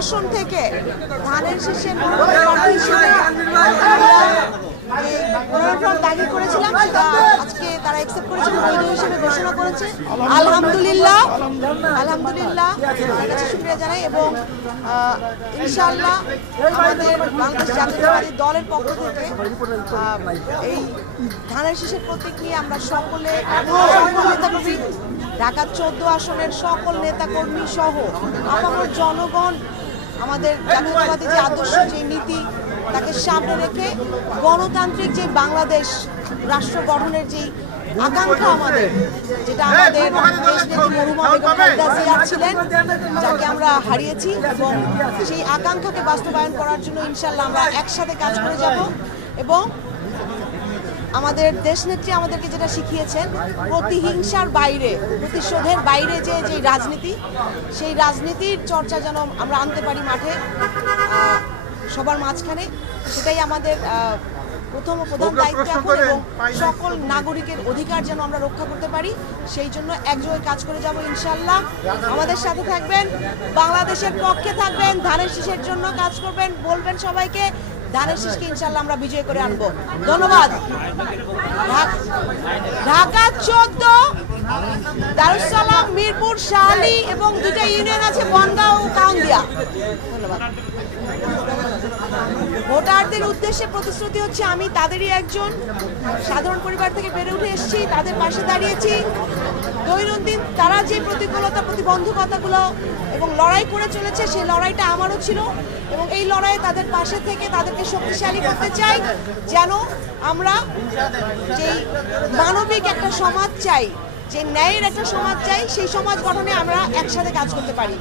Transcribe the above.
আসন থেকে ধানের শীষের হিসেবে দাবি করেছিলাম, সেটা আজকে তারা অ্যাকসেপ্ট করেছে, বৈধ হিসেবে ঘোষণা করেছে। আলহামদুলিল্লাহ, আলহামদুলিল্লাহ, তার কাছে শুকরিয়া জানাই। এবং ইনশাআল্লাহ আমাদের বাংলাদেশ জাতীয়তাবাদী দলের পক্ষ থেকে এই ধানের শীষের প্রতীক নিয়ে আমরা সকলে নেতাকর্মী, ঢাকা 14 আসনের সকল নেতাকর্মী সহ আপামর জনগণ আমাদের জাতীয়তাবাদী যে আদর্শ, যে নীতি, তাকে সামনে রেখে গণতান্ত্রিক যে বাংলাদেশ রাষ্ট্র গঠনের যে আকাঙ্ক্ষা আমাদের, যেটা আমাদের দেশনেত্রী মরহুমা বেগম খালেদা জিয়া ছিলেন, যাকে আমরা হারিয়েছি, এবং সেই আকাঙ্ক্ষাকে বাস্তবায়ন করার জন্য ইনশাআল্লাহ আমরা একসাথে কাজ করে যাব। এবং আমাদের দেশনেত্রী আমাদেরকে যেটা শিখিয়েছেন, প্রতিহিংসার বাইরে, প্রতিশোধের বাইরে যে রাজনীতি, সেই রাজনীতির চর্চা যেন আমরা আনতে পারি মাঠে সবার মাঝখানে, সেটাই আমাদের প্রথম ও প্রধান দায়িত্ব এখন। এবং সকল নাগরিকের অধিকার যেন আমরা রক্ষা করতে পারি, সেই জন্য একযোগে কাজ করে যাব ইনশাআল্লাহ। আমাদের সাথে থাকবেন, বাংলাদেশের পক্ষে থাকবেন, ধানের শীষের জন্য কাজ করবেন, বলবেন সবাইকে ধানের শীষকে ইনশাআল্লাহ আমরা বিজয় করে আনবো। ধন্যবাদ। ঢাকা 14, দারুস সালাম, মিরপুর, শাহালি এবং দুটো ইউনিয়ন আছে, বনগাঁও ও কাউন্দিয়া। ধন্যবাদ। ভোটারদের উদ্দেশ্যে প্রতিশ্রুতি হচ্ছে, আমি তাদেরই একজন, সাধারণ পরিবার থেকে বেড়ে উঠে এসেছি, তাদের পাশে দাঁড়িয়েছি। দৈনন্দিন তারা যে প্রতিকূলতা, প্রতিবন্ধকতাগুলো এবং লড়াই করে চলেছে, সেই লড়াইটা আমারও ছিল, এবং এই লড়াইয়ে তাদের পাশে থেকে তাদেরকে শক্তিশালী করতে চাই, যেন আমরা যেই মানবিক একটা সমাজ চাই, যে ন্যায়ের একটা সমাজ চাই, সেই সমাজ গঠনে আমরা একসাথে কাজ করতে পারি।